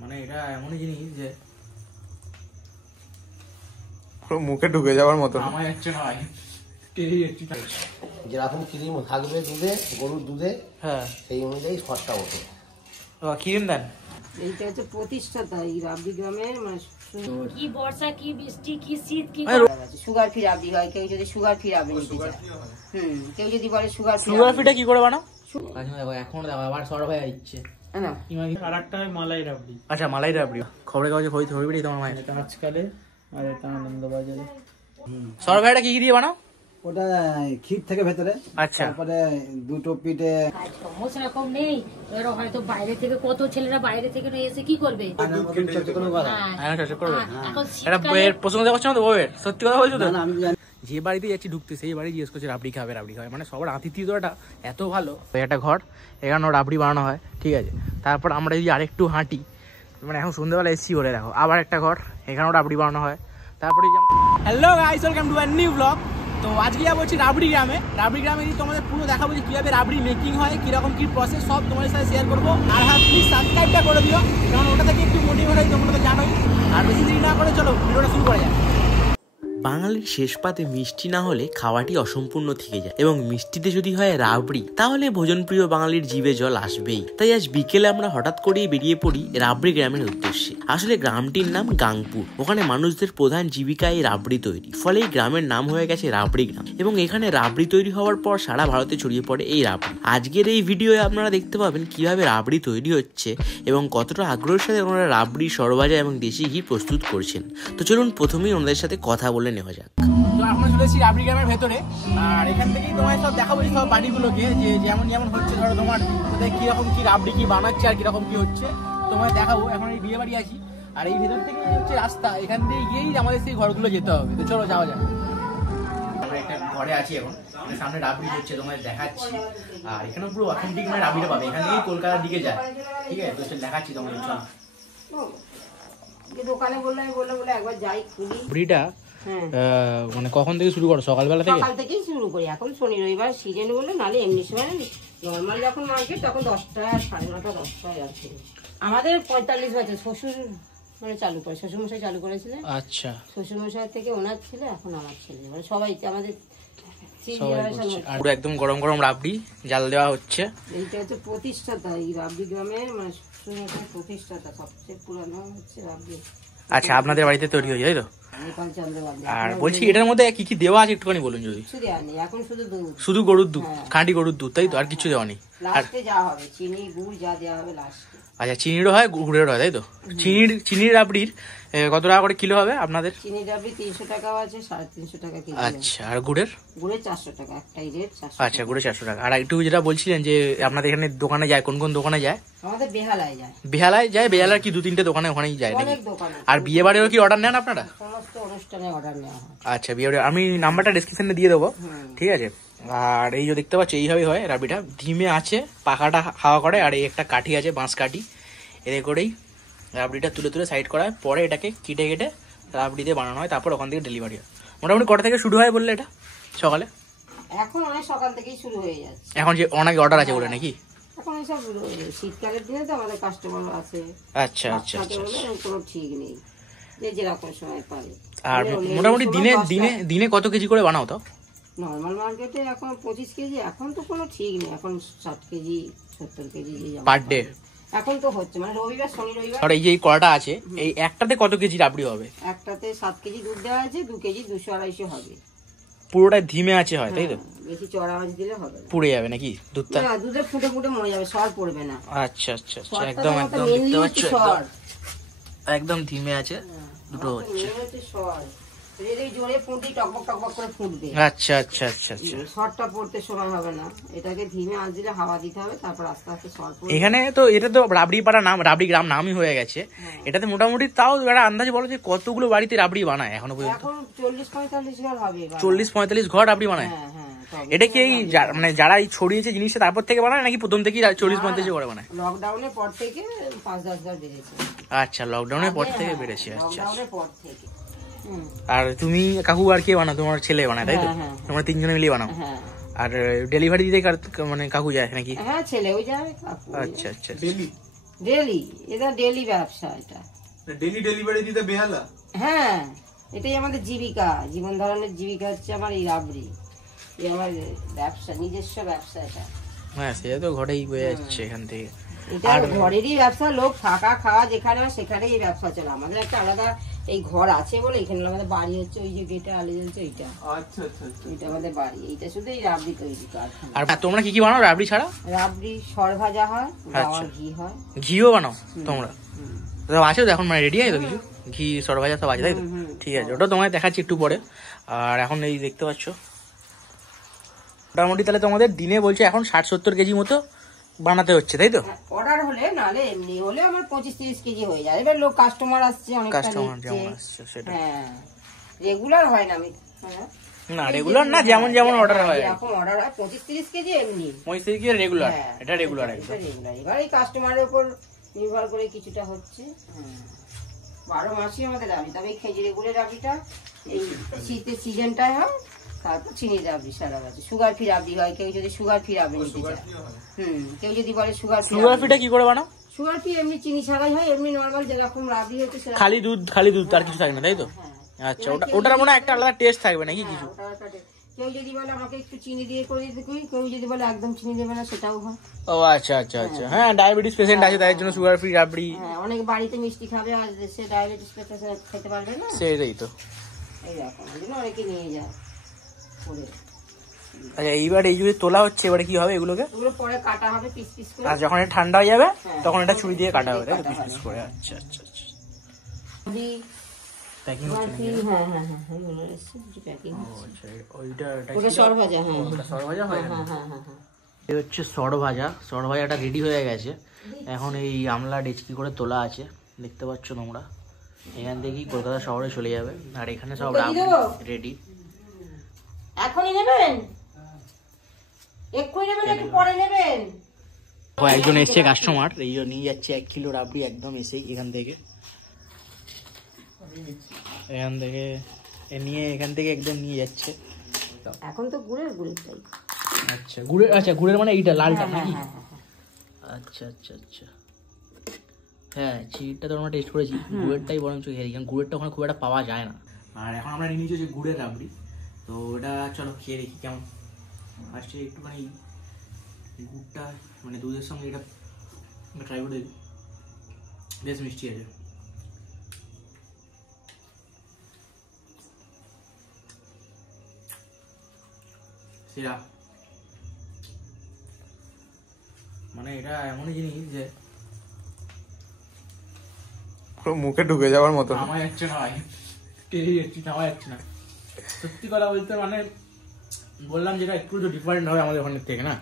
মানে এটা এমনই জিনিস যে মুখে ঢুকে যাওয়ার মতো। আমার যাচ্ছে না ভাই, যেরকম ক্রিম থাকবে দুধে, গরুর দুধে, হ্যাঁ সেই অনুযায়ী সরটা ওঠে। ক্রিম দেন। এইটা হচ্ছে প্রতিষ্ঠাতা এই রাবড়ি গ্রামের, মানে কি বর্ষা কি বৃষ্টি কি শীত কি সুগার ফ্রি রাবড়ি হয়। কেউ যদি সুগার ফ্রি রাবড়ি নিতে চায়, কেউ যদি বলে সুগার ফ্রিটা কি করে বানাও? এখন দেখো আবার সর হয়ে যাচ্ছে। না আর একটা মালাই রাবড়ি। আচ্ছা মালাই রাবড়ি, খবরের কাগজে হয়ে তোমার মায়ের। এটা আজকালে আর এটা আনন্দবাজারে। সর ভাইটা কি কি দিয়ে বানাও? ওটা ক্ষীর থেকে ভেতরে, আচ্ছা তারপরে দুটো পিঠে সেরকম নেই। এরা হয়তো বাইরে থেকে কত ছেলেরা বাইরে থেকে এসে কি করবে, প্রশ্ন দেখছো না তো বউয়ের, সত্যি কথা বলছো তো? যে বাড়িতে যাচ্ছি ঢুকতে সেই বাড়ি জিজ্ঞেস করছে রাবড়ি খাবে, রাবড়ি খাবে, মানে সবার আতিথ্যটা এত ভালো। একটা ঘর, এখানে রাবড়ি বানানো হয়, ঠিক আছে। তারপর আমরা যদি আরেকটু হাঁটি, মানে এখন সন্ধ্যাবেলা এসছি বলে দেখো, আবার একটা ঘর, এখানেও রাবড়ি বানানো হয়। তারপরে hello guys, welcome to a new blog. তো আজকে যাবো হচ্ছে রাবড়ি গ্রামে। রাবড়ি গ্রামে তোমাদের পুরো দেখাবো যে কীভাবে রাবড়ি মেকিং হয়, কীরকম কী প্রসেস, সব তোমাদের সাথে শেয়ার করবো। আর হ্যাঁ, প্লিজ সাবস্ক্রাইবটা করে দিও, কারণ ওটা থেকে একটু মোটিভেট হয়, তোমরা তো জানোই। আর বেশি দেরি না করে চলো ভিডিওটা শুরু করা যায়। বাঙালির শেষ পাতে মিষ্টি না হলে খাওয়াটি অসম্পূর্ণ থেকে যায়, এবং মিষ্টিতে যদি হয় রাবড়ি তাহলে ভোজনপ্রিয় বাঙালির জিভে জল আসবেই। তাই আজ বিকেলে আমরা হঠাৎ করেই বেরিয়ে পড়ি রাবড়ি গ্রামের উদ্দেশ্যে। আসলে গ্রামটির নাম গাংপুর, ওখানে মানুষদের প্রধান জীবিকা এই রাবড়ি তৈরি, ফলে এই গ্রামের নাম হয়ে গেছে রাবড়ি গ্রাম। এবং এখানে রাবড়ি তৈরি হওয়ার পর সারা ভারতে ছড়িয়ে পড়ে এই রাবড়ি। আজকের এই ভিডিওয়ে আপনারা দেখতে পাবেন কিভাবে রাবড়ি তৈরি হচ্ছে এবং কতটা আগ্রহের সাথে ওনারা রাবড়ি, সরভাজা এবং দেশি ঘি প্রস্তুত করছেন। তো চলুন প্রথমেই ওনাদের সাথে কথা বলে নেওয়া যাক। তো আমরা চলে এসেছি রাবড়ি গ্রামের ভেতরে, আর এখান থেকেই তোমায় সব দেখাবো সব বাড়িগুলোকে, যে যেমন যেমন হচ্ছে, ধরো তোমার কিরকম কি রাবড়ি কি বানাচ্ছে আর কিরকম কি হচ্ছে তোমায় দেখাবো। এখন এই বিয়ে বাড়ি আছি, আর এই ভেতর থেকে হচ্ছে রাস্তা, এখান দিয়ে গিয়েই আমাদের সেই ঘরগুলো যেতে হবে। তো চলো যাওয়া যাক। আমরা একটা ঘরে আছি এখন, সামনে রাবড়ি হচ্ছে, তোমায় দেখাচ্ছি। আর এখানে পুরো অথেন্টিক মানে রাবড়িটা পাবে, এখান থেকেই কলকাতার দিকে যায়, ঠিক আছে। তো দেখাচ্ছি তোমাদের, চলো। দোকানে বললে আমি বললাম বলে একবার যাই খুলি। রাবড়িটা মানে কখন থেকে শুরু করো? সকালবেলা থেকে? সকাল থেকেই শুরু করি। এখন শনি রবিবার সিজন বলে, নাহলে এমনি সময় নর্মাল যখন মার্কেট তখন 10টা, 9:30, 10টায় আর কি। আমাদের 45 বছর শ্বশুর মানে চালু করে, শ্বশুরমশাই চালু করেছিলেন। আচ্ছা, শ্বশুরমশাই থেকে ওনার ছেলে, এখন আমার ছেলে, মানে সবাই আমাদের একদম গরম গরম রাবড়ি জাল দেওয়া হচ্ছে। এইটা হচ্ছে প্রতিষ্ঠাতা এই রাবড়ি গ্রামের, মানে শ্বশুরমশাই প্রতিষ্ঠাতা, সবচেয়ে পুরানো হচ্ছে রাবড়ি। আচ্ছা, আপনাদের বাড়িতে তৈরি হয়ে যায় তো? নেপাল চন্দ্র রাবড়ি। আর বলছি এটার মধ্যে কি কি দেওয়া আছে একটুখানি বলুন যদি। কিছু দেওয়া নেই এখন, শুধু দুধ, শুধু গরুর দুধ, খাঁটি গরুর দুধ, তাই তো? আর কিছু দেওয়া নেই? লাস্টে যা হবে চিনি গুড় যা দেওয়া হবে লাস্টে। আচ্ছা, চিনিরও হয় গুড়েরও হয়, তাই তো? চিনির রাবড়ির কত টাকা করে কিলো হবে আপনাদের? চিনি রাবড়ি 300 টাকাও আছে, 350 টাকা কিলো। আচ্ছা, আর গুড়ের? 400 টাকা, একটাই রেট 400। আচ্ছা, গুড়ে 400 টাকা। আর একটু যেটা বলছিলেন যে আপনাদের এখানে দোকানে যায়, কোন কোন দোকানে যায়? আমাদের বেহালায় যায়। বেহালায় যায়? বেহালার কি 2-3টে দোকানে ওখানেই যায় নাকি? আর বিয়ে বাড়িরও কি অর্ডার নেন আপনারা? সমস্ত অনুষ্ঠানে অর্ডার নেওয়া হয়। আচ্ছা, বিয়ে বাড়ি আমি নাম্বারটা ডেসক্রিপশনে দিয়ে দেবো, ঠিক আছে। আর এই যে দেখতে পাচ্ছ এইভাবেই হয় রাবড়িটা, ধিমে আছে, পাখাটা হাওয়া করে, আর এই একটা কাঠি আছে, বাঁশ কাঠি, এতে করেই রাবড়িটা তুলে তুলে সাইড করা হয়। পরে এটাকে কেটে কেটে রাবড়ি দিয়ে বানানো হয়, তারপর ওখান থেকে ডেলিভারি হয়। মোটামুটি কটা থেকে শুরু হয় বললে এটা? সকালে? এখন অনেক সকাল থেকেই শুরু হয়ে যাচ্ছে। এখন যে অনেক অর্ডার আছে বলে নাকি? এখন সব শীতকালের দিনে তো আমাদের কাস্টমার আছে। আচ্ছা আচ্ছা আচ্ছা, কোনো ঠিক নেই, যে যেরকম সময় পারে। আর মোটামুটি দিনে কত কেজি করে বানাও তো? নর্মাল মার্কেটে এখন 25 কেজি, এখন তো কোনো ঠিক নেই, এখন 60 কেজি 70 কেজি পার ডে এখন তো হচ্ছে, মানে রবিবার শনি রবিবার। আর এই যে কড়াটা আছে, এই একটাতে কত কেজি রাবড়ি হবে? একটাতে 7 কেজি দুধ দেওয়া আছে, 2 কেজি 200-250 হবে। পুরোটা ধিমে আছে হয়, তাই তো? বেশি চড়া আঁচ দিলে হবে না, পুড়ে যাবে নাকি দুধটা? না, দুধে ফুটে ফুটে মরে যাবে, সর পড়বে না। আচ্ছা আচ্ছা আচ্ছা, একদম একদম দেখতে পাচ্ছ, একদম ধিমে আছে, দুটো হচ্ছে সর। জোরে ফুটে টকবক টকবক করে ফুটবে। আচ্ছা আচ্ছা আচ্ছা আচ্ছা, সরটা পড়তে সময় হবে না, এটাকে ধিমে আঁচ দিলে হাওয়া দিতে হবে, তারপর আস্তে আস্তে সর পড়বে। এখানে তো এটা তো রাবড়ি পাড়া নাম, রাবড়ি গ্রাম নামই হয়ে গেছে। এটাতে মোটামুটি তাও একটা আন্দাজে বলো যে কতগুলো বাড়িতে রাবড়ি বানায় এখনো পর্যন্ত? এখন 40-45 ঘর হবে। 40-45 ঘর রাবড়ি বানায়? এটা কি এই মানে যারা ছড়িয়েছে জিনিসটা তারপর থেকে বানায়, নাকি প্রথম থেকেই 40-45 ঘরে বানায়? লকডাউনের পর থেকে 5-10 ঘর বেড়েছে। আচ্ছা, লকডাউনের পর থেকে বেড়েছে। আচ্ছা, লকডাউনের পর থেকে। আর তুমি কাকু আর কে বানাও? তোমার ছেলে বানায়, তাই তো? তোমরা 3 জনে মিলে বানাও? আর ডেলিভারি দিতে মানে কাকু যায় নাকি? হ্যাঁ, ছেলেও যায়। আচ্ছা আচ্ছা, ডেলি, এটা ডেলি ব্যবসা। এটা ডেলি ডেলিভারি দিতে বেহালা। হ্যাঁ, এটাই আমাদের জীবিকা, জীবন ধারণের জীবিকা হচ্ছে আমার এই রাবড়ি। এই আমার ব্যবসা, নিজস্ব ব্যবসা এটা। হ্যাঁ, সে তো ঘরেই বয়ে যাচ্ছে এখান থেকে। এটা ঘরেরই ব্যবসা, লোক থাকা খাওয়া যেখানে হয় সেখানেই এই ব্যবসা চলে। আমাদের একটা আলাদা এই ঘর আছে বলে এখানে আমাদের বাড়ি হচ্ছে ওই যে গেটে আলে জ্বলছে এইটা। আচ্ছা আচ্ছা আচ্ছা। এটা আমাদের বাড়ি, এইটা শুধু এই রাবড়ি তৈরি কারখানা। আর তোমরা কি কি বানাও রাবড়ি ছাড়া? রাবড়ি সর ভাজা হয়, গাওয়ার ঘি হয়। ঘিও বানাও তোমরা? তো আছে তো এখন, মানে রেডি আছে তো কিছু? ঘি সর ভাজা সব আছে তাই তো? ঠিক আছে, ওটা তোমায় দেখাচ্ছি একটু পরে। আর এখন এই দেখতে পাচ্ছ মোটামুটি তাহলে তোমাদের দিনে বলছে এখন 60-70 কেজি মতো বানাতে হচ্ছে তাই তো? অর্ডার হলে নালে এমনি হলে আমার 25-30 কেজি হয়ে যায়। এবার লোক কাস্টমার আসছে, অনেকটা কাস্টমার নিচ্ছে। যেমন আসছে সেটা। হ্যাঁ, রেগুলার হয় না। আমি না রেগুলার না, যেমন যেমন অর্ডার হয়। এখন অর্ডার হয় 25-30 কেজি এমনি। 35 কেজি রেগুলার, হ্যাঁ, এটা রেগুলার একদম। রেগুলার। এবার এই কাস্টমারের উপর নির্ভর করে কিছুটা হচ্ছে। 12 মাসই আমাদের রাবড়ি। তবে এই খেজুরি গুড়ের রাবড়িটা এই শীতের সিজনটায় হয়। তারপর চিনির রাবড়ি সারা বছর। সুগার ফ্রি রাবড়ি হয়, কেউ যদি সুগার ফ্রি রাবড়ি নিতে চায়। কেউ যদি বলে সুগার ফ্রি। সুগার ফ্রিটা কি করে বানাও? সুগার ফ্রি এমনি চিনি ছাড়াই হয়, এমনি নরমাল যেরকম রাবড়ি হচ্ছে সেরকম। খালি দুধ তার কিছু থাকে না তাই তো? আচ্ছা, ওটার মনে হয় একটা আলাদা টেস্ট থাকবে নাকি কিছু? কেউ যদি বলে আমাকে একটু চিনি দিয়ে করে দিতে, কেউ যদি বলে একদম চিনি দেবে না, সেটাও হয়। ও আচ্ছা আচ্ছা আচ্ছা। হ্যাঁ, ডায়াবেটিস পেশেন্ট আছে তাদের জন্য সুগার ফ্রি রাবড়ি। হ্যাঁ, অনেক বাড়িতে মিষ্টি খাবে, আর সে ডায়াবেটিস পেশেন্ট খেতে পারবে না, সেটাই তো। এইরকম অনেকে নিয়ে যায় করে। আচ্ছা, এইবার এই যদি তোলা হচ্ছে, এবারে কি হবে এগুলোকে? এগুলো পরে কাটা হবে পিস পিস করে। আর যখন এটা ঠান্ডা হয়ে যাবে তখন এটা ছুরি দিয়ে কাটা হবে তাই তো? পিস পিস করে। আচ্ছা আচ্ছা আচ্ছা। প্যাকিং হচ্ছে নাকি? হ্যাঁ হ্যাঁ হ্যাঁ, এগুলো এসে প্যাকিং হচ্ছে। আচ্ছা, ওইটা ওটা সর ভাজা। হ্যাঁ, ওটা সর ভাজা হয়। হ্যাঁ হ্যাঁ হ্যাঁ হ্যাঁ। এই হচ্ছে সর ভাজা। সর ভাজাটা রেডি হয়ে গেছে। এখন এই আমলা ডেচকি করে তোলা আছে, দেখতে পাচ্ছ তোমরা। এখান থেকেই কলকাতা শহরে চলে যাবে। আর এখানে সব রেডি। এখনই নেবেন? এক্ষুনি নেবেন, একটু পরে নেবেন? একজন এসছে কাস্টমার, এই নিয়ে যাচ্ছে 1 কিলো রাবড়ি একদম এসেই এখান থেকে একদম নিয়ে যাচ্ছে। এখন তো গুড়ের চাই। আচ্ছা গুড়ের মানে এইটা লালটা নাকি? আচ্ছা আচ্ছা আচ্ছা। হ্যাঁ, চিনিটা তো আমরা টেস্ট করেছি, গুড়েরটাই বরঞ্চ খেয়ে, কারণ গুড়েরটা ওখানে খুব একটা পাওয়া যায় না। আর এখন আমরা নিয়ে নিয়েছি গুড়ের রাবড়ি, তো ওটা চলো খেয়ে দেখি কেমন। ফার্স্টে একটুখানি গুড়টা মানে দুধের সঙ্গে এটা ট্রাই করে দেখি, বেশ মিষ্টি আছে। সেরা, মানে এটা এমনই জিনিস যে পুরো মুখে ঢুকে যাওয়ার মতো। নামা যাচ্ছে না ভাই, টেনে যাচ্ছি, নামা যাচ্ছে না। সত্যি কথা বলতে মানে বললাম যেটা একটু তো ডিফারেন্ট হবে আমাদের ওখানের থেকে, না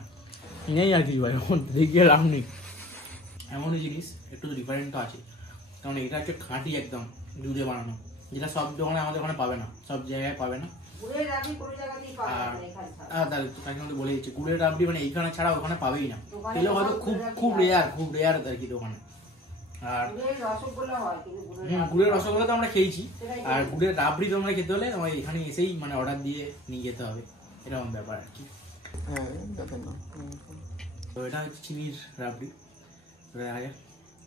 নেই আর কিছু ভাই, দেখিয়ে লাভ নেই। এমনই জিনিস একটু তো ডিফারেন্ট তো আছে, কারণ এটা হচ্ছে খাঁটি একদম দুধে বানানো, যেটা সব দোকানে আমাদের ওখানে পাবে না, সব জায়গায় পাবে না। আর তাকে বলে দিচ্ছি, গুড়ের রাবড়ি মানে এইখানে ছাড়া ওখানে পাবেই না, পেলেও হয়তো খুব রেয়ার আর কি দোকানে। আর গুড়ের রসগোল্লা তো আমরা খেয়েছি, আর গুড়ের রাবড়ি তোমরা খেতে হলে তোমার এখানে এসেই মানে অর্ডার দিয়ে নিয়ে যেতে হবে, এরকম ব্যাপার আর কি। তো এটা হচ্ছে চিনির রাবড়ি,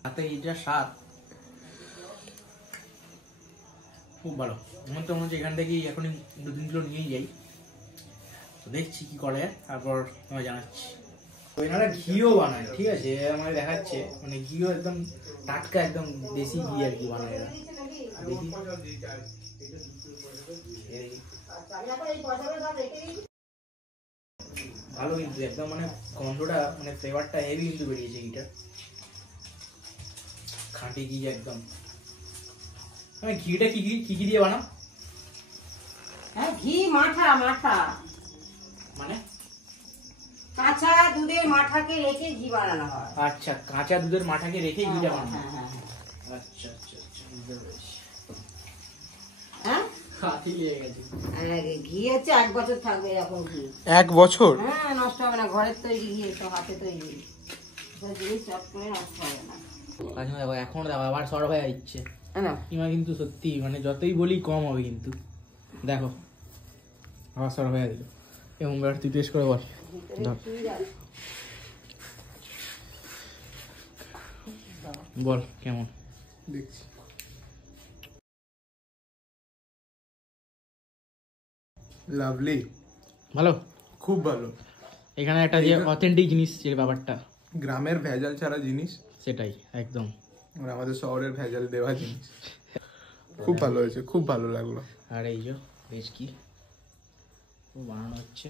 হাতে এইটা স্বাদ খুব ভালো। আমার তো মনে হচ্ছে এখান থেকেই এখনই 2-3 কিলো নিয়েই যাই, তো দেখছি কি করে, তারপর তোমায় জানাচ্ছি। তো এনারা ঘিও বানায়, ঠিক আছে, আমায় দেখাচ্ছে, মানে ঘিও একদম টাটকা, একদম দেশি ঘি আর কি বানায় এরা। দেখি ভালো কিন্তু একদম, মানে গন্ধটা মানে ফ্লেভারটা হেভি কিন্তু বেরিয়েছে ঘিটা, খাঁটি ঘি একদম। মানে ঘিটা কি কি দিয়ে বানাও? হ্যাঁ, ঘি মাঠা মানে কাঁচা দুধের মাঠাকে রেখে ঘি বানানো হয়। আচ্ছা, কাঁচা দুধের মাঠাকে রেখে ঘিটা বানানো। আচ্ছা আচ্ছা আচ্ছা, বুঝতে পেরেছি। হ্যাঁ, খাঁটি লেগে গেছে। ঘি হচ্ছে 1 বছর থাকবে এরকম ঘি। 1 বছর? হ্যাঁ, নষ্ট হবে না, ঘরের তৈরি ঘি, সব হাতে তৈরি জিনিস, চট করে নষ্ট হবে না। দেখো এখন দেখো আবার সর হয়ে যাচ্ছে ইমা, কিন্তু সত্যি মানে যতই বলি কম হবে কিন্তু। দেখো আবার সর হয়ে দিল, এবং তুই টেস্ট করে বল। বল কেমন দেখছি লাভলি, ভালো? খুব ভালো। এখানে একটা যে অথেন্টিক জিনিস যে ব্যাপারটা, গ্রামের ভেজাল ছাড়া জিনিস, সেটাই একদম। আর আমাদের শহরের ভেজাল দেওয়া জিনিস। খুব ভালো হয়েছে, খুব ভালো লাগলো। আর এই যে ভেজ কি বানানো হচ্ছে।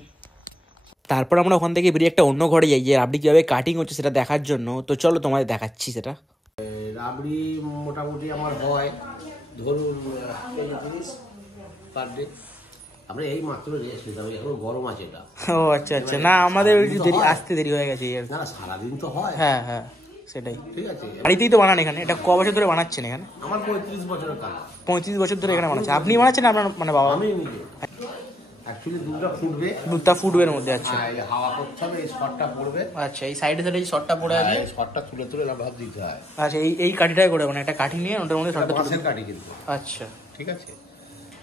তারপর আমরা ওখান থেকে বেরিয়ে একটা অন্য ঘরে যাই যে রাবড়ি কীভাবে কাটিং হচ্ছে সেটা দেখার জন্য। তো চলো তোমাদের দেখাচ্ছি সেটা। রাবড়ি মোটামুটি আমার হয় ধরুন পার ডে। আমরা এই মাত্র রেস্ট নিতাম, এখন গরম আছে এটা। ও আচ্ছা আচ্ছা, না আমাদের দেরি আসতে দেরি হয়ে গেছে। না না, সারাদিন তো হয়। হ্যাঁ হ্যাঁ সেটাই, ঠিক আছে। বাড়িতেই তো বানান এখানে। এটা ক বছর ধরে বানাচ্ছেন এখানে? আমার 35 বছরের কাজ। 35 বছর ধরে এখানে বানাচ্ছে। আপনি বানাচ্ছেন আপনার মানে বাবা? আমি নিজে অ্যাকচুয়ালি দুধটা ফুটবে, দুধটা ফুটবে এর মধ্যে। আচ্ছা এই হাওয়া করতে হবে, এই শটটা পড়বে। আচ্ছা, এই সাইডে সাইডে শটটা পড়ে আছে, এই শটটা তুলে তুলে ভাব দিতে হয়। আচ্ছা এই কাঠিটাই করে মানে একটা কাঠি নিয়ে ওটার মধ্যে শটটা বাঁশের কাঠি কিন্তু। আচ্ছা ঠিক আছে,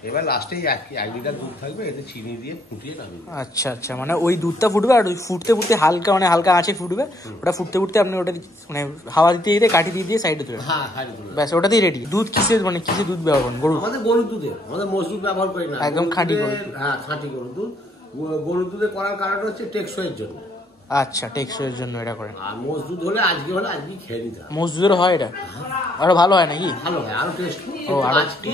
এবার লাস্টে 1 লিটার দুধ থাকবে, এতে চিনি দিয়ে ফুটিয়ে নামিয়ে দেবে। আচ্ছা আচ্ছা, মানে ওই দুধটা ফুটবে আর ফুটতে ফুটতে হালকা মানে হালকা আঁচে ফুটবে। ওটা ফুটতে ফুটতে আপনি ওটা মানে হাওয়া দিতে দিতে কাঠি দিয়ে দিয়ে সাইডে তুলে, হ্যাঁ সাইডে তুলে, ব্যাস ওটাতেই রেডি। দুধ কিসের মানে কিসের দুধ ব্যবহার করেন? গরুর? আমাদের গরুর দুধে, আমাদের মোষ দুধ ব্যবহার করি না, একদম খাঁটি গরুর দুধ। হ্যাঁ খাঁটি গরুর দুধ। গরুর দুধে করার কারণ হচ্ছে টেকসইয়ের জন্য। আচ্ছা, টেক্সচারের জন্য এটা করেন। আর মোষ দুধ হলে আজকে খেয়ে নিতে হবে। মোষ দুধের হয় এটা আরো ভালো হয় নাকি? ভালো হয়, আরো টেস্ট। ও, আরো আজকে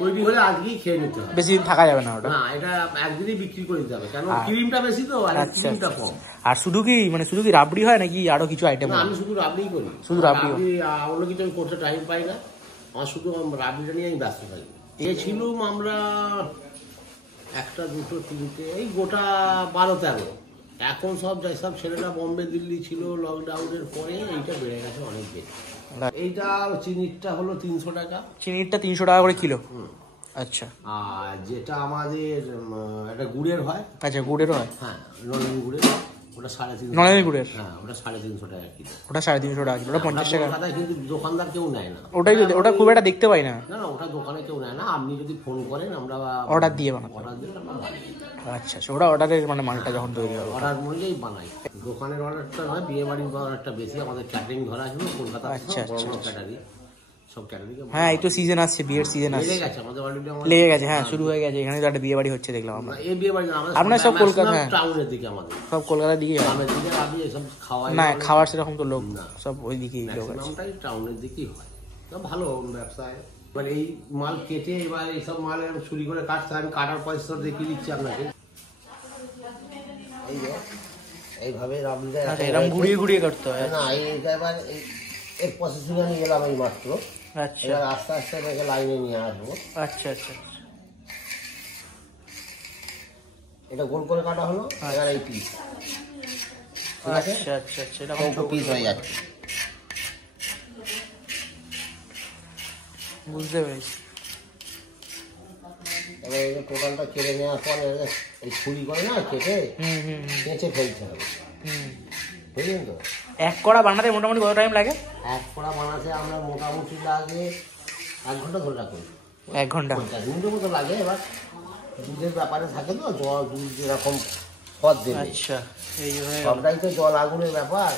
তৈরি হলে আজকেই খেয়ে নিতে হবে, বেশি দিন থাকা যাবে না ওটা। না এটা একদিনই বিক্রি করে দিতে হবে, কেন ক্রিমটা বেশি তো, আর আচ্ছা ক্রিমটা আচ্ছা। কম। আর শুধু কি মানে শুধু কি রাবড়ি হয় নাকি আরো কিছু আইটেম না, হয়? আমি শুধু রাবড়িই করি। শুধু রাবড়ি? অন্য কিছু আমি করতে টাইম পাই না, আমার শুধু রাবড়িটা নিয়ে আমি ব্যস্ত থাকি। গেছিলাম আমরা 1টা 2টো 3টে, এই গোটা 12-13। এখন সব ছেলেরা বোম্বে দিল্লি ছিল লকডাউনের পরে, এইটা বেড়ে গেছে অনেক বেশি। এইটা চিনিরটা হলো 300 টাকা। চিনিটা 300 টাকা করে কিলো? আচ্ছা। আর যেটা আমাদের একটা গুড়ের হয়। আচ্ছা, গুড়েরও হয়? হ্যাঁ, নলেন গুড়ের, ওটা 350। নলেন গুড়ের? হ্যাঁ, ওটা 350 টাকা কিলো। ওটা 350 টাকা কিলো, ওটা 50 টাকা। কলকাতায় কিন্তু দোকানদার কেউ নেয় না। ওটাই ওটা খুব একটা দেখতে পাই না। না না, ওটা দোকানে কেউ নেয় না। আপনি যদি ফোন করেন, আমরা অর্ডার দিয়ে বানাবো। অর্ডার দিলে আমরা বানিয়ে দিই। আচ্ছা, ওটা অর্ডারের মানে মালটা যখন তৈরি হবে অর্ডার মূল্যেই বানাই। দোকানের অর্ডারটা নয়, বিয়ে বাড়ির অর্ডারটা বেশি। আমাদের ক্যাটারিং ধরা আছে কলকাতা, আচ্ছা, বড় আচ্ছা, বড় আচ্ছা। ক্যাটারিং, সব ক্যাটারিং। হ্যাঁ, এই তো সিজন আসছে, বিয়ের সিজন আসছে। লেগে গেছে আমাদের অলরেডি, লেগে গেছে, হ্যাঁ শুরু হয়ে গেছে। এখানে তো একটা বিয়ে বাড়ি হচ্ছে দেখলাম আমরা। এই বিয়ে বাড়ি না, আমাদের আপনার সব কলকাতা? হ্যাঁ, টাউনের দিকে, আমাদের সব কলকাতার দিকে। গ্রামের দিকে আপনি এসব খাওয়াই না, খাওয়ার সেরকম তো লোক না। সব ওই দিকেই লোক আছে। ম্যাক্সিমামটাই টাউনের দিকেই হয়। তো ভালো ব্যবসায়। এবার এই মাল কেটে, এবার এইসব মাল চুরি করে কাটতে, আমি কাটার পয়সা দেখিয়ে দিচ্ছি আপনাকে। এই যে এইভাবে রাবড়িটা আচ্ছা, এরকম ঘুরিয়ে ঘুরিয়ে কাটতে হয়? না, এইটা এবার এই প্রসেসিং আমি গেলাম এই মাত্র। আচ্ছা, এবার আস্তে আস্তে এটাকে লাইনে নিয়ে আসবো। আচ্ছা আচ্ছা। এটা গোল করে কাটা হলো, এবার এই পিস। ঠিক আছে, আচ্ছা আচ্ছা আচ্ছা, এটা চৌকো পিস হয়ে যাচ্ছে। বুঝতে পেরেছি। এবার এই টোটালটা কেটে নেওয়ার পর এই ছুরি করে না কেটে কেঁচে ফেলতে হবে, বুঝলেন তো? এক কড়া বানাতে মোটামুটি কত টাইম লাগে? এক কড়া বানাতে আমরা মোটামুটি লাগে 1 ঘন্টা ধরে রাখুন। 1 ঘন্টা? 50 মিনিটের মতো লাগে। এবার দুধের ব্যাপারে থাকে তো, জল দুধ যেরকম পথ দেবে, আচ্ছা, এই হয়ে গেল। সবটাই তো জল আগুনের ব্যাপার।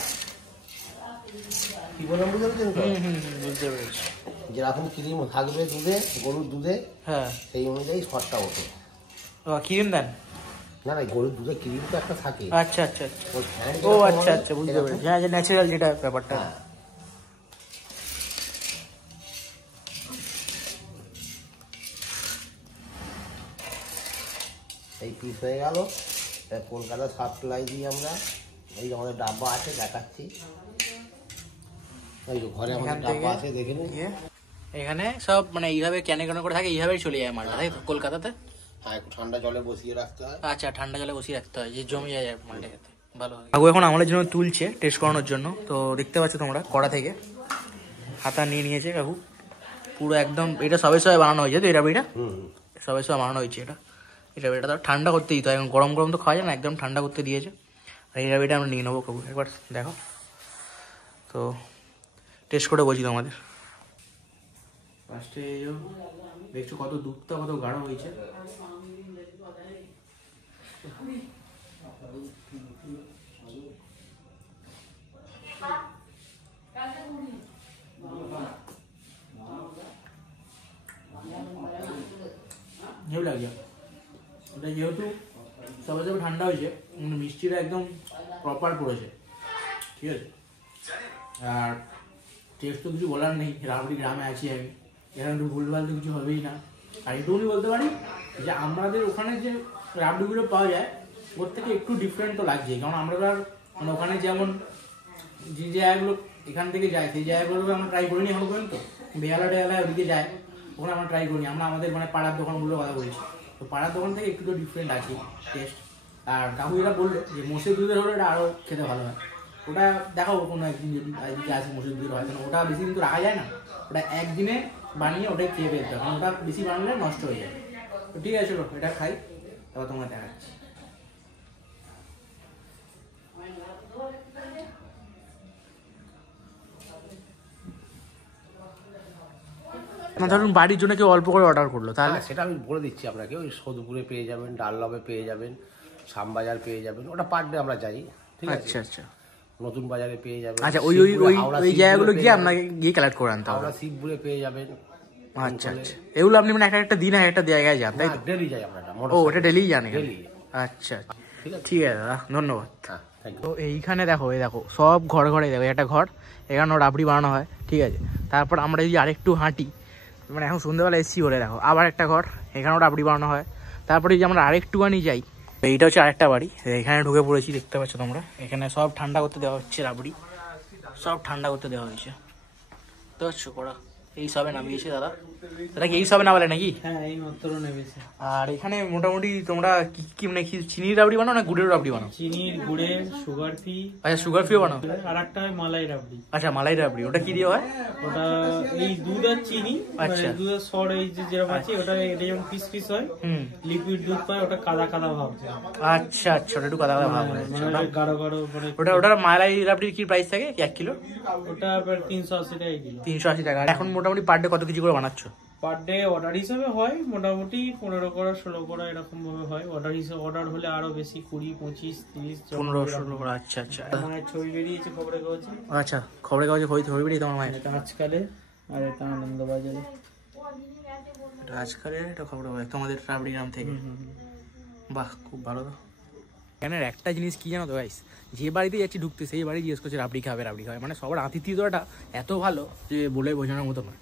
কি বললাম বুঝতে পেরেছেন তো? বুঝতে পেরেছি। যেরকম ক্রিম থাকবে দুধে, গরুর দুধে, হ্যাঁ, সেই অনুযায়ী শটটা ওঠে। ক্রিম দেন? না না, গরুর দুধে ক্রিম তো একটা থাকে। আচ্ছা আচ্ছা আচ্ছা। ওই ফ্যান ও আচ্ছা আচ্ছা, বুঝতে পেরেছি। হ্যাঁ, যে ন্যাচারাল যেটা ব্যাপারটা। হ্যাঁ। এই পিস হয়ে গেল। কলকাতা সাপ্লাই দিই আমরা। এই যে আমাদের ডাব্বা আছে, দেখাচ্ছি। এই যে ঘরে আমাদের ডাব্বা আছে, দেখে নিন। এখানে সব মানে এইভাবে ক্যানে ক্যানে করে থাকে, এইভাবেই চলে যায় মালটা, তাই তো? কলকাতাতে? হ্যাঁ, একটু ঠান্ডা জলে বসিয়ে রাখতে হয়। আচ্ছা, ঠান্ডা জলে বসিয়ে রাখতে হয়, যে জমে যায় মালটা খেতে ভালো হয়। কাকু এখন আমাদের জন্য তুলছে টেস্ট করানোর জন্য। তো দেখতে পাচ্ছ তোমরা, কড়া থেকে হাতা নিয়ে নিয়েছে কাকু পুরো একদম। এটা সবে সবে বানানো হয়েছে তো, এটা বিটা সবে সবে বানানো হয়েছে। এটা বিটা তো ঠান্ডা করতে দিতে হয়, এখন গরম গরম তো খাওয়া যায় না, একদম ঠান্ডা করতে দিয়েছে। আর এই বিটা আমরা নিয়ে নেবো কাকু, একবার দেখো তো, টেস্ট করে বলছি তোমাদের। ফার্স্টে দেখছো কত দুধটা কত গাঢ় হয়েছে। হেউ লাগে এটা যেহেতু সবে সবে ঠান্ডা হয়েছে, মিষ্টিটা একদম প্রপার পড়েছে, ঠিক আছে। আর টেস্ট তো কিছু বলার নেই, রাবড়ি গ্রামে আছি আমি, এখানে একটু ভুলভাল তো কিছু হবেই না। আর এটুকুনি বলতে পারি যে আমাদের ওখানে যে রাবড়িগুলো পাওয়া যায় ওর থেকে একটু ডিফারেন্ট তো লাগছেই, কারণ আমরা তো আর মানে ওখানে যেমন যে জায়গাগুলো এখান থেকে যায় সেই জায়গাগুলো আমরা ট্রাই করিনি এখন পর্যন্ত। বেহালা টেহালা ওদিকে যায়, ওখানে আমরা ট্রাই করিনি, আমরা আমাদের মানে পাড়ার দোকানগুলো কথা বলছি। তো পাড়ার দোকান থেকে একটু তো ডিফারেন্ট আছে টেস্ট। আর কাকু এরা বললো যে মোষের দুধের হলে এটা আরও খেতে ভালো হয়, ওটা দেখাবো কোনো একদিন যদি আজকে আসে মোষের দুধের হয়, কারণ ওটা বেশি কিন্তু রাখা যায় না, ওটা একদিনে বানিয়ে ওটাই খেয়ে ফেলতে হবে, কারণ ওটা বেশি বানালে নষ্ট হয়ে যায়। তো ঠিক আছে চলো এটা খাই, তারপর তোমার দেখাচ্ছি। ধরুন বাড়ির জন্য কেউ অল্প করে অর্ডার করলো তাহলে সেটা আমি বলে দিচ্ছি আপনাকে, ওই সোদপুরে পেয়ে যাবেন, ডাললবে পেয়ে যাবেন, শ্যামবাজার পেয়ে যাবেন, ওটা পার ডে আমরা যাই, ঠিক আছে। আচ্ছা আচ্ছা, নতুন বাজারে পেয়ে যাবেন। আচ্ছা ওই ওই ওই ওই জায়গাগুলো গিয়ে আপনাকে গিয়ে কালেক্ট করে আনতে হবে। আমরা শিবপুরে পেয়ে যাবেন। আচ্ছা আচ্ছা, এগুলো আপনি মানে একটা দিন একটা জায়গায় যান তাই তো? ডেলি যাই আমরা। ও ওটা ডেলি জানে? ডেলি। আচ্ছা ঠিক আছে দাদা, ধন্যবাদ। Thank you. তো এইখানে দেখো, এই দেখো সব ঘরে ঘরে দেখো, একটা ঘর এখানে রাবড়ি বানানো হয়, ঠিক আছে। তারপর আমরা যদি আরেকটু হাঁটি, মানে এখন সন্ধ্যাবেলা এসছি বলে দেখো আবার একটা ঘর, এখানেও রাবড়ি বানানো হয়। তারপরে যদি আমরা আরেকটুখানি যাই, এইটা হচ্ছে আরেকটা বাড়ি, এখানে ঢুকে পড়েছি, দেখতে পাচ্ছ তোমরা, এখানে সব ঠান্ডা করতে দেওয়া হচ্ছে, রাবড়ি সব ঠান্ডা করতে দেওয়া হয়েছে, বুঝতে পারছো? করা এই সবে নামিয়েছে দাদা, এটা কি এই সবে নামালে নাকি? হ্যাঁ এই মাত্র নেমেছে। আর এখানে মোটামুটি তোমরা কি কি মানে কি চিনির রাবড়ি বানাও না গুড়ের রাবড়ি বানাও? চিনির, গুড়ের, সুগার ফ্রি। আচ্ছা সুগার ফ্রিও বানাও? আর একটা হয় মালাই রাবড়ি। আচ্ছা মালাই রাবড়ি, ওটা কি দিয়ে হয়? ওটা এই দুধ আর চিনি, আচ্ছা। দুধের সর এই যে যেরকম আছে, ওটা এটা যেমন পিস পিস হয়, লিকুইড দুধ পায়, ওটা কাদা কাদা ভাব। আচ্ছা আচ্ছা, ওটা একটু কাদা কাদা ভাব হয়, মানে গাঢ় গাঢ় মানে। ওটা মালাই রাবড়ির কি প্রাইস থাকে 1 কিলো? ওটা আবার 380 টাকা কিলো। 380 টাকা। এখন মোটামুটি পার ডে কত কেজি করে বানাচ্ছো? পার ডে অর্ডার হিসাবে হয় মোটামুটি 15 করা 16 করা এরকম ভাবে হয়। অর্ডার হিসাবে অর্ডার হলে আরো বেশি, 20, 25, 30, 15-16 করে। আচ্ছা আচ্ছা, মানে ছবি বেরিয়েছে খবরের কাগজে। আচ্ছা খবরের কাগজে ছবি বেরিয়ে তোমার মায়ের? এটা আজকালে, আর এটা আনন্দবাজারে। এটা আজকালে, এটা খবরের কাগজে তোমাদের রাবড়ি গ্রাম থেকে। বাহ খুব ভালো। তো এখানে একটা জিনিস কি জানো তো গাইস, যে বাড়িতে যাচ্ছি ঢুকতে সেই বাড়ি জিজ্ঞেস করছে রাবড়ি খাবে, মানে সবার আতিথ্যটা এত ভালো যে বলে বোঝানোর মতো নয়।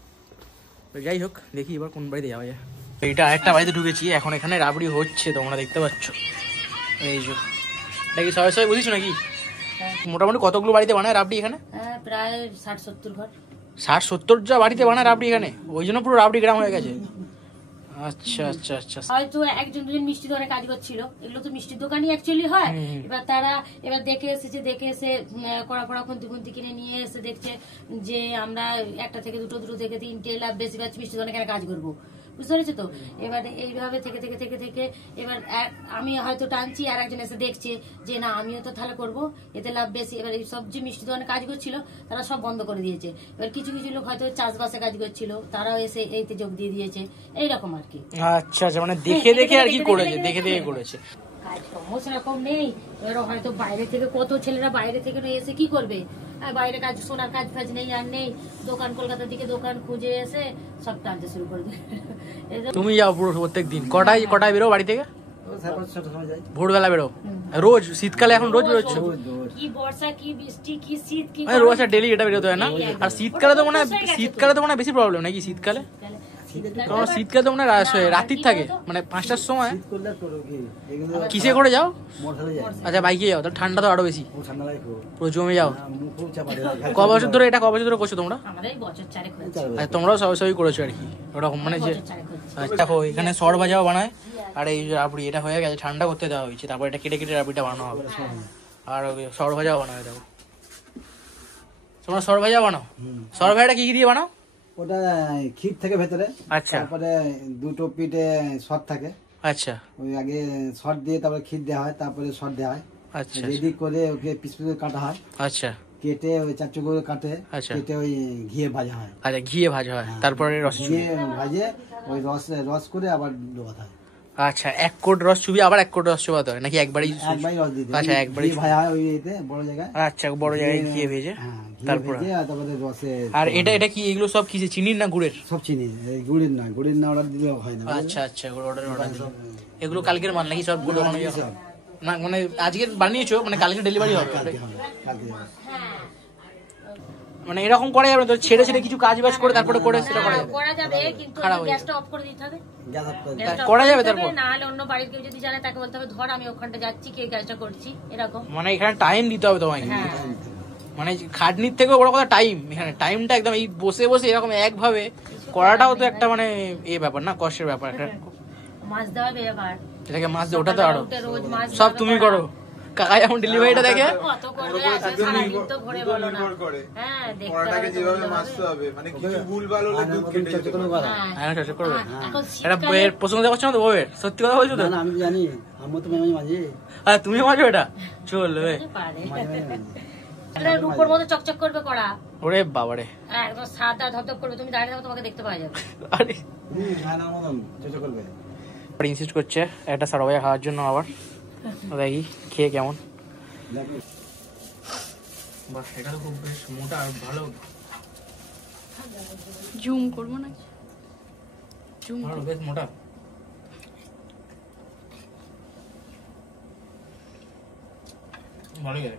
তো যাই হোক, দেখি এবার কোন বাড়িতে যাওয়া যায়। এইটা আরেকটা বাড়িতে ঢুকেছি, এখন এখানে রাবড়ি হচ্ছে, তোমরা দেখতে পাচ্ছ। এই যে এটা কি সবাই সবাই বুঝিস নাকি? মোটামুটি কতগুলো বাড়িতে বানায় রাবড়ি এখানে? প্রায় 60-70 ঘর। 60-70 যা বাড়িতে বানায় রাবড়ি এখানে, ওই জন্য পুরো রাবড়ি গ্রাম হয়ে গেছে। আচ্ছা আচ্ছা আচ্ছা, হয়তো একজন দুজন মিষ্টি দোকানে কাজ করছিল, এগুলো তো মিষ্টির দোকানই অ্যাকচুয়ালি হয়। এবার তারা দেখে এসে কড়া খুন্তি কিনে নিয়ে এসে দেখছে যে আমরা একটা থেকে দুটো থেকে তিনটে লাভ বেশি পাচ্ছি, মিষ্টি দোকানে কেন কাজ করবো, বুঝতে পেরেছো তো? এবার এইভাবে থেকে এবার আমি হয়তো টানছি, আর একজন এসে দেখছে যে না আমিও তো তাহলে করবো, এতে লাভ বেশি। এবার এই সব যে মিষ্টি দোকানে কাজ করছিল তারা সব বন্ধ করে দিয়েছে। এবার কিছু কিছু লোক হয়তো চাষবাসে কাজ করছিল, তারাও এসে এইতে যোগ দিয়ে দিয়েছে, এইরকম আর কি। আচ্ছা আচ্ছা, মানে দেখে আর কি করেছে, দেখে করেছে। কাজ কর্ম সেরকম নেই, এবার হয়তো বাইরে থেকে কত ছেলেরা বাইরে থেকে এসে কি করবে, বাইরে কাজ সোনার কাজ ফাজ নেই আর নেই, দোকান কলকাতার দিকে দোকান খুঁজে এসে সব টানতে শুরু করে দেবে। তুমি যাও পুরো প্রত্যেক দিন কটায় বেরো বাড়ি থেকে? ভোরবেলা বেরো রোজ? শীতকালে এখন রোজ বেরোচ্ছ? কি বর্ষা কি বৃষ্টি কি শীত কি রোজ ডেলি এটা বেরোতে হয় না? আর শীতকালে তো মানে বেশি প্রবলেম নাকি শীতকালে? কারণ শীতকালে তো মানে রাত্রির থাকে, মানে 5টার সময়। কিসে করে যাও? আচ্ছা বাইকে যাও, তাহলে ঠান্ডা তো আরো বেশি, পুরো জমে যাও। ক বছর ধরে করছো তোমরা? তোমরাও সবাই করেছো আর কি ওরকম, মানে যে দেখো এখানে সর ভাজাও বানায়, আর এই রাবড়ি এটা হয়ে গেছে, ঠান্ডা করতে দেওয়া হয়েছে, তারপর এটা কেটে রাবড়িটা বানানো হবে। আর সর ভাজাও বানাবে, দেখো তোমরা সর ভাজা বানাও। সর ভাজাটা কি দিয়ে বানাও? ওটা ক্ষীর থেকে ভেতরে, আচ্ছা, তারপরে দুটো পিঠে শর্ট থাকে, আচ্ছা ওই আগে শর্ট দিয়ে তারপরে ক্ষীর দেওয়া হয়, তারপরে শর্ট দেওয়া হয়, আচ্ছা রেডি করে ওকে পিস পিস কাটা হয়, আচ্ছা কেটে ওই চারচু করে কাটে, কেটে ওই ঘিয়ে ভাজা হয়। আচ্ছা ঘিয়ে ভাজা হয়, তারপরে রস ঘিয়ে ভাজে ওই রস করে আবার ডোবাতে হয়। আচ্ছা 1 কোট রস চুবিয়ে আবার 1 কোট রস চুবাতে হয় নাকি একবারই? একবারই রস দিতে। আচ্ছা একবারই ভাজা হয় ওই বড় জায়গায়। আচ্ছা বড় জায়গায় ঘিয়ে ভেজে। হ্যাঁ তারপর তারপরে রসে। আর এটা কি এগুলো সব কি চিনির না গুড়ের? সব চিনি, গুড়ের না অর্ডার দিলেও হয় না। আচ্ছা অর্ডার এগুলো কালকের মাল নাকি সব গুড় না, মানে আজকে বানিয়েছো মানে কালকে ডেলিভারি হবে? মানে এরকম করা যাবে তো, ছেড়ে কিছু কাজ বাজ করে তারপরে করে সেটা করা যাবে, কিন্তু গ্যাসটা অফ করে দিতে হবে। করা যাবে তারপর, না হলে অন্য বাড়ির কেউ যদি জানে তাকে বলতে হবে ধর আমি ওখানটা যাচ্ছি, কে গ্যাসটা করছি, এরকম। মানে এখানে টাইম দিতে হবে তোমায়, মানে খাটনির থেকে বড় কথা টাইম। এখানে টাইমটা একদম এই বসে বসে এরকম একভাবে করাটাও তো একটা মানে এই ব্যাপার না, কষ্টের ব্যাপার। একটা মাছ দেওয়া ব্যাপার, এটাকে মাছ দিয়ে ওঠাতে আরো সব তুমি করো। কাকা যখন ডেলিভারিটা দেখে কত করবে, সারাদিন তো ঘরে বলো না। হ্যাঁ, পরোটাকে যেভাবে মাছতে হবে, মানে কিছু ভুলভাল হলে দুধ কেটে যেতে পারে। হ্যাঁ চেষ্টা করবে। এটা বইয়ের প্রশংসা করছো না তো বউয়ের? সত্যি কথা বলছো তো? না আমি জানি, আমি তো মাঝে। আর তুমি মাজো এটা? চলবে। রূপোর মতো চকচক করবে কড়া। ওরে বাবারে, একদম সাদা ধপধপ করবে, তুমি দাঁড়িয়ে থাকো তোমাকে দেখতে পাওয়া যাবে। আরে না মতন চেষ্টা করবে। ইনসিস্ট করছে একটা সারোয়া খাওয়ার জন্য, আবার দেখি খেয়ে কেমন। বাহ, এটা তো খুব বেশ মোটা আর ভালো। জুম করবো না, জুম ভালো, বেশ মোটা। ভালোই লাগে।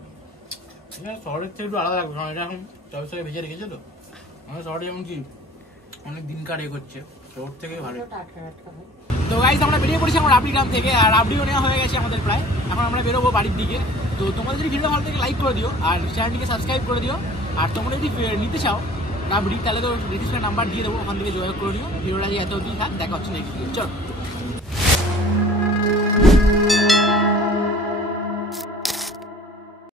শহরের থেকে একটু আলাদা লাগবে, কারণ এটা এখন চব্বিশ টাকা ভেজে রেখেছে তো। আমাদের শহরে যেমন কি অনেক দিন কার করছে, শহর থেকে ভালো। তো গাইস আমরা বেরিয়ে পড়েছি আমার রাবড়ি গ্রাম থেকে, আর রাবড়িও নেওয়া হয়ে গেছে আমাদের প্রায়। এখন আমরা বেরোবো বাড়ির দিকে। তো তোমাদের যদি ভিডিও ভালো থেকে লাইক করে দিও, আর চ্যানেলটিকে সাবস্ক্রাইব করে দিও। আর তোমরা যদি নিতে চাও রাবড়ি, তাহলে তো রেজিস্টার নাম্বার দিয়ে দেবো, ওখান থেকে যোগাযোগ করে নিও। ভিডিওটা এত অবধি থাক, দেখা হচ্ছে নেক্সট ভিডিও। চলো।